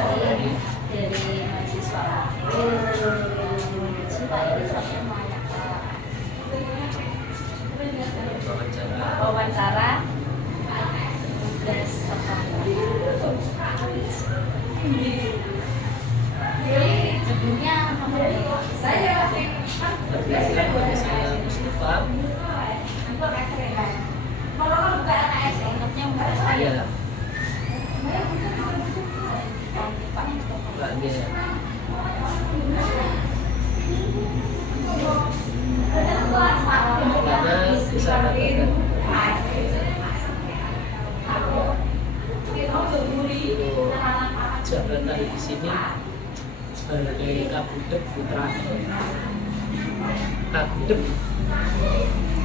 dari mahasiswa. Pak ini sampai mana Pak? Wawancara tugas apa? Sebelumnya saya Mustafa. Lengkapnya Iya. Pak Enggak dia. Makanya bisa katakan jabatan di sini sebagai Kabudek Putra. Kabudek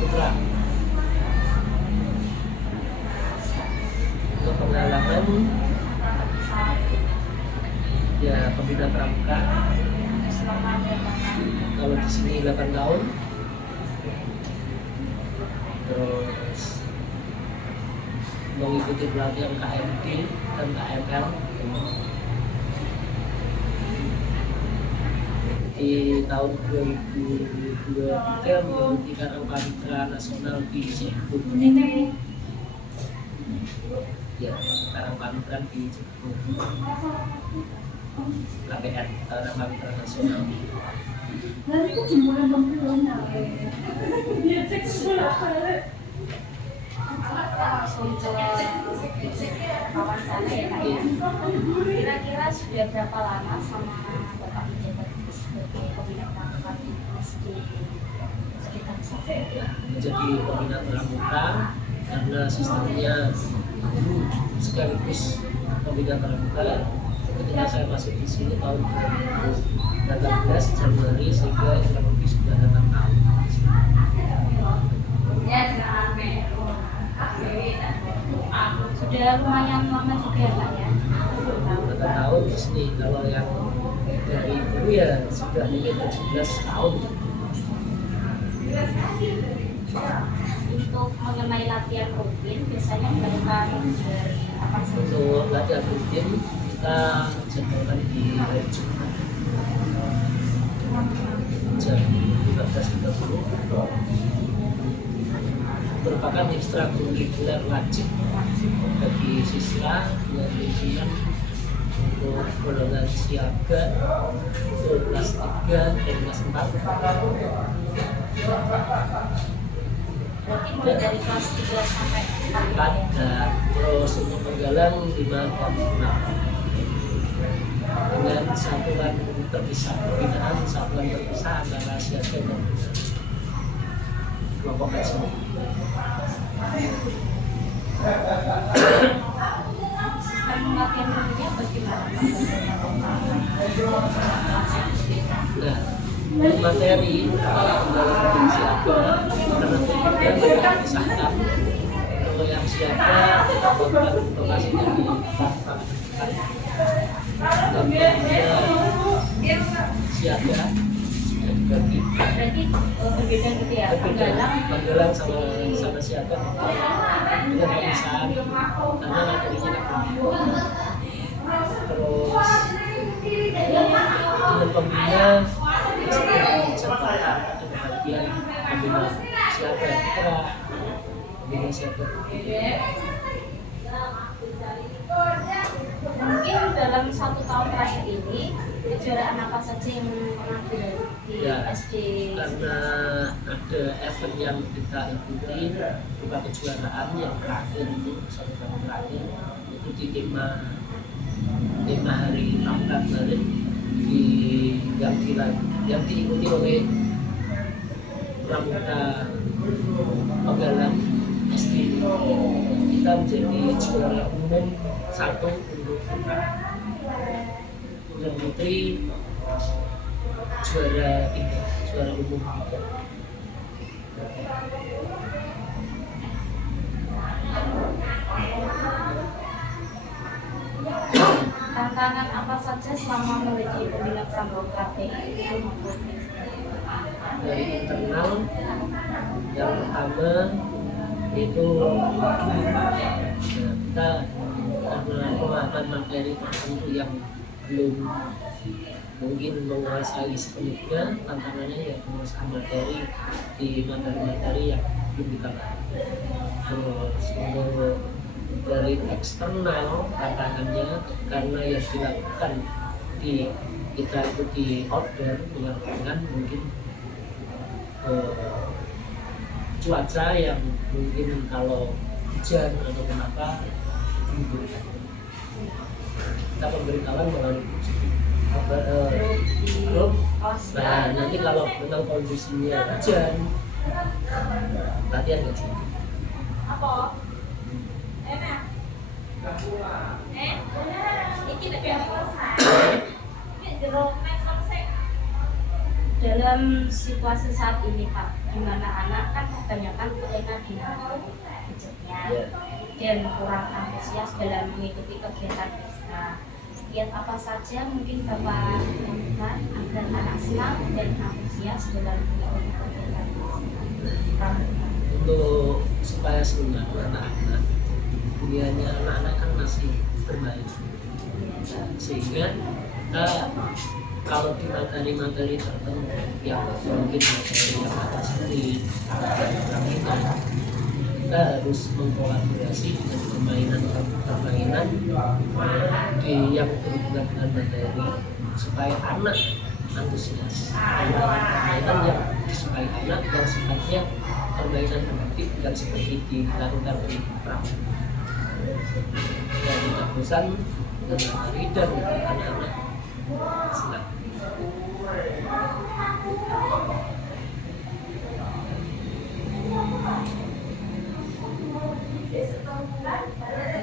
Putra. Untuk pengalaman ya pembina pramuka. Kalau di sini 8 tahun. Terus mengikuti pelatihan KMD dan KML di tahun 2023 mengikuti Karang Panitra Nasional di Cirebon. Ya, Karang Panitra di Cirebon. KPN Karang Panitra Nasional. Lalu itu jemputan pembunuhnya. langsung ke wawancara ya Kak ya. Kira-kira sudah berapa lama sama Bapak menjabat sebagai pembina pramuka di SD sekitar sana? Ya, menjadi pembina pramuka karena sistemnya guru sekaligus pembina pramuka. Ketika saya masuk di sini tahun 2018 Januari sehingga kurang lebih sudah 6 tahun. Sudah lumayan lama juga ya Kak ya. 8 tahun di sini. Kalau yang dari dulu ya sudah mungkin 17 tahun. Untuk mengenai latihan rutin biasanya dilakukan dari apa sih? Untuk latihan rutin kita jadwalkan di hari Jumat jam 15.30 merupakan ekstrakurikuler wajib bagi siswa yang ujian untuk golongan siaga untuk kelas 3 dan kelas 4. Berarti mulai dari kelas 3 sampai 4 ya? Dan terus untuk penggalang 5 dan 6 dengan satuan terpisah, pembinaan satuan terpisah antara siaga dan kelompok kecil. Sistem latihan rutinnya bagaimana? Nah, untuk materi penggalang siaga karena tiga mereka pisahkan. Kalau yang siaga kita buatkan lokasinya di Batam dan kemudian siaga sudah dibagi. Berarti berbeda gitu ya? Penggalang sama siaga dengan pemisahan karena materinya kan berbeda. Terus dengan pembina seperti dijadwalkan ada bagian pembina siaga putra, pembina siaga putri. Mungkin dalam 1 tahun terakhir ini kejuaraan apa saja yang pernah di Ya, SD? karena ada event yang kita ikuti berupa kejuaraan yang terakhir itu 1 tahun terakhir itu di tema hari Pramuka kemarin yang diikuti oleh pramuka penggalang SD. Kita menjadi juara umum 1 untuk putra dan putri juara 3, juara umum 3. Tantangan apa saja selama menjadi pembina pramuka itu membuat Dari internal yang pertama itu kita karena pemahaman materi tertentu yang belum mungkin menguasai sepenuhnya, tantangannya ya penguasaan materi di materi-materi yang belum kita pahami. Terus untuk dari eksternal tantangannya, karena yang dilakukan di kita itu di outdoor dengan mungkin cuaca yang mungkin kalau hujan atau kenapa memburukkan. Kita pemberitahuan melalui grup. Nah nanti kalau memang kondisinya hujan, latihan nggak sih? Apa? Dalam situasi saat ini Pak, di mana anak kan kebanyakan terlena di gadgetnya dan kurang antusias dalam mengikuti kegiatan ekstra. Kiat apa saja mungkin Bapak lakukan agar anak senang dan antusias dalam mengikuti kegiatan ekstra? Untuk supaya senang anak-anak, dunianya anak-anak kan masih bermain, sehingga kita kalau di materi-materi tertentu yang mungkin materi yang atas ini dan permainan, kita harus mengkolaborasi dengan permainan di yang berhubungan dengan materi supaya anak antusias. Permainan yang disukai anak yang sifatnya permainan produktif yang seperti dilakukan di praktek. Dan tidak bosan dengan materi dan anak-anak senang.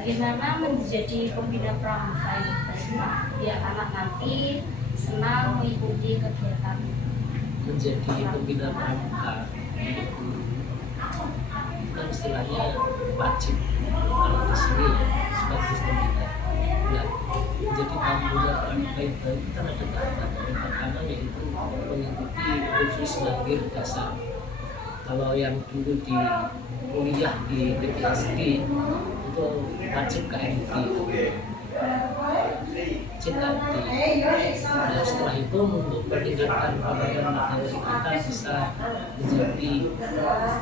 Bagaimana menjadi pembina pramuka ini biar anak nanti senang mengikuti kegiatan? Menjadi pembina pramuka itu kan istilahnya wajib kalau di sini ya sebagai pembina. Nah, menjadi pembina pramuka itu kan ada tahapan. Yang pertama yaitu mengikuti kursus lahir dasar. Kalau yang dulu di kuliah di PTSD itu wajib KMD. Nah, setelah itu untuk meningkatkan pemahaman materi kita bisa menjadi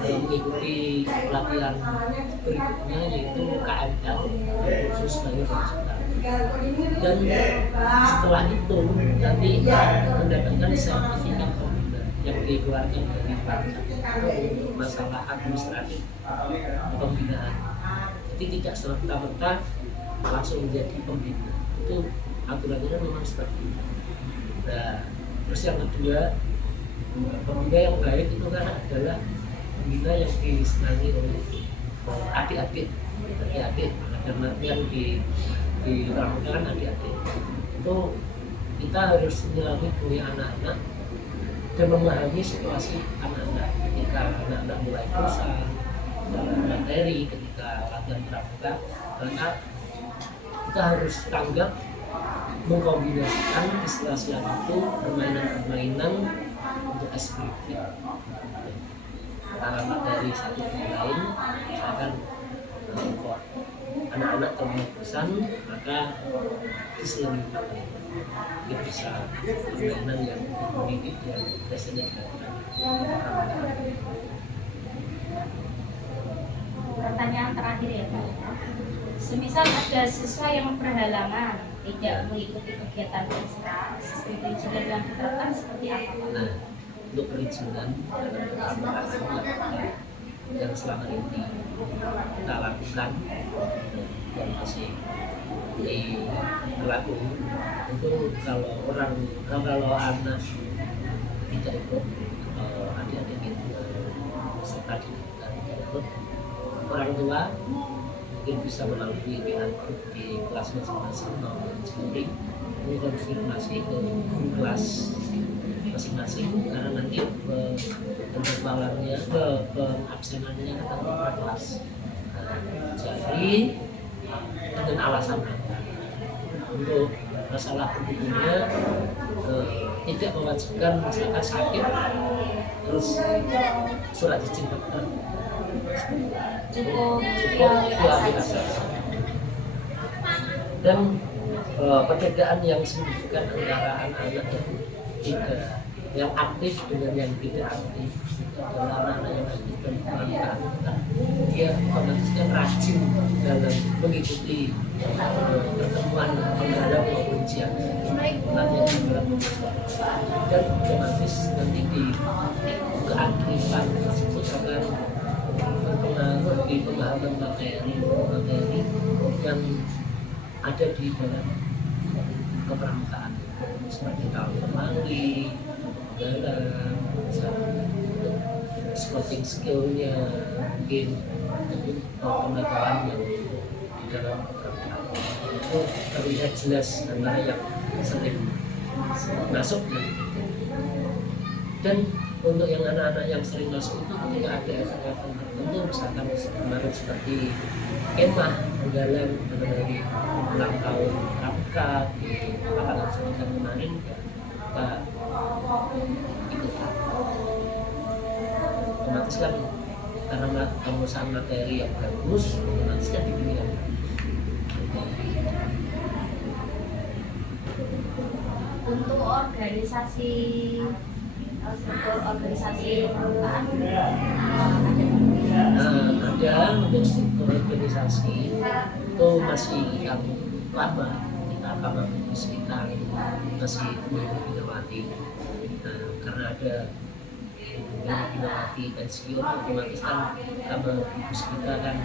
mengikuti pelatihan berikutnya yaitu KML, kursus lahir dasar. Dan setelah itu nanti mendapatkan sertifikat pembina yang dikeluarkan dari Pajak untuk masalah administratif pembinaan. Jadi tidak serta-merta langsung menjadi pembina, itu aturannya memang seperti itu. Nah, terus yang kedua, pembina yang baik itu kan adalah pembina yang disenangi oleh adik-adik, karena yang di pramuka kan adik-adik. Itu kita harus menyelami dunia anak-anak dan memahami situasi anak-anak ketika anak-anak mulai bosan dalam materi ketika latihan pramuka, karena kita harus tanggap mengkombinasikan istilah silat itu permainan-permainan untuk eksplisit antara materi satu dan lain. Misalkan kok anak-anak terlalu bosan, maka diselingi dia bisa permainan yang mendidik yang biasanya dilakukan. Pertanyaan terakhir ya Pak. Semisal ada siswa yang berhalangan tidak mengikuti kegiatan ekstra, sistem perizinan yang diterapkan seperti apa Pak? Nah, untuk perizinan dalam pramuka yang selama ini kita lakukan yang masih berlaku itu kalau anak tidak ikut, adik-adik itu peserta didikan tidak ikut, orang tua mungkin bisa melalui WA group di kelas masing-masing maupun sendiri mengkonfirmasi ke guru kelas masing-masing, karena nanti penjadwalannya absenannya kan nanti per kelas. Jadi dengan alasan apa? Untuk masalah penduduknya tidak mewajibkan, misalkan sakit terus surat izin dokter Cukup via aplikasi. Dan perbedaan yang signifikan antara anak-anak yang aktif dengan yang tidak aktif adalah anak-anak yang aktif dan perangkat. Dia otomatis kan rajin dalam mengikuti pertemuan penggala maupun latihan penggala dan otomatis nanti di keaktifan tersebut akan berpengaruh di pemahaman materi yang ada di dalam keperantaan seperti tahu memanggil, dalam spotting skillnya, mungkin pengetahuan yang di dalam keperantaan itu terlihat jelas antara yang sering masuk dan untuk yang anak-anak yang sering masuk itu ketika ada event-event tertentu misalkan kemarin seperti kemah penggalan mengenai ulang tahun pramuka apakah seperti kemarin kita ikutan otomatis kan karena pengusahaan materi yang bagus otomatis kan dipilih yang untuk organisasi struktur organisasi permukaan ada untuk struktur organisasi itu masih yang lama kita kampus kita masih Winawati karena ada Winawati pensiun otomatis kan kampus kita kan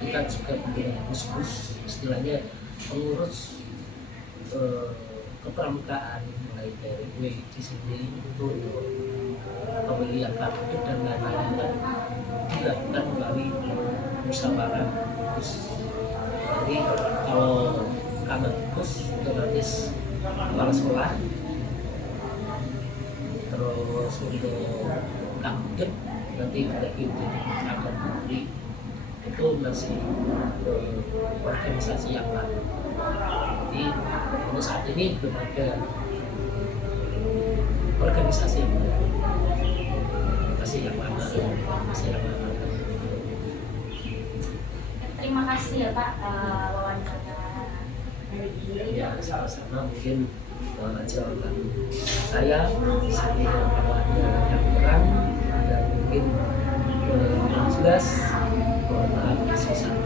kita juga belum khusus istilahnya pengurus kepramukaan mulai dari di sini itu pemilihan kartu dan lain-lain kan dilakukan melalui musyawarah jadi kalau kampus otomatis kepala sekolah terus untuk kampus nanti dibagi menjadi akan menteri itu masih organisasi yang lain. Jadi untuk saat ini belum ada organisasi yang baru. Masih yang lama. Terima kasih ya Pak wawancara hari ini. Ya sama-sama mungkin jawaban saya sampai ada yang kurang dan mungkin jelas mohon maaf sisa.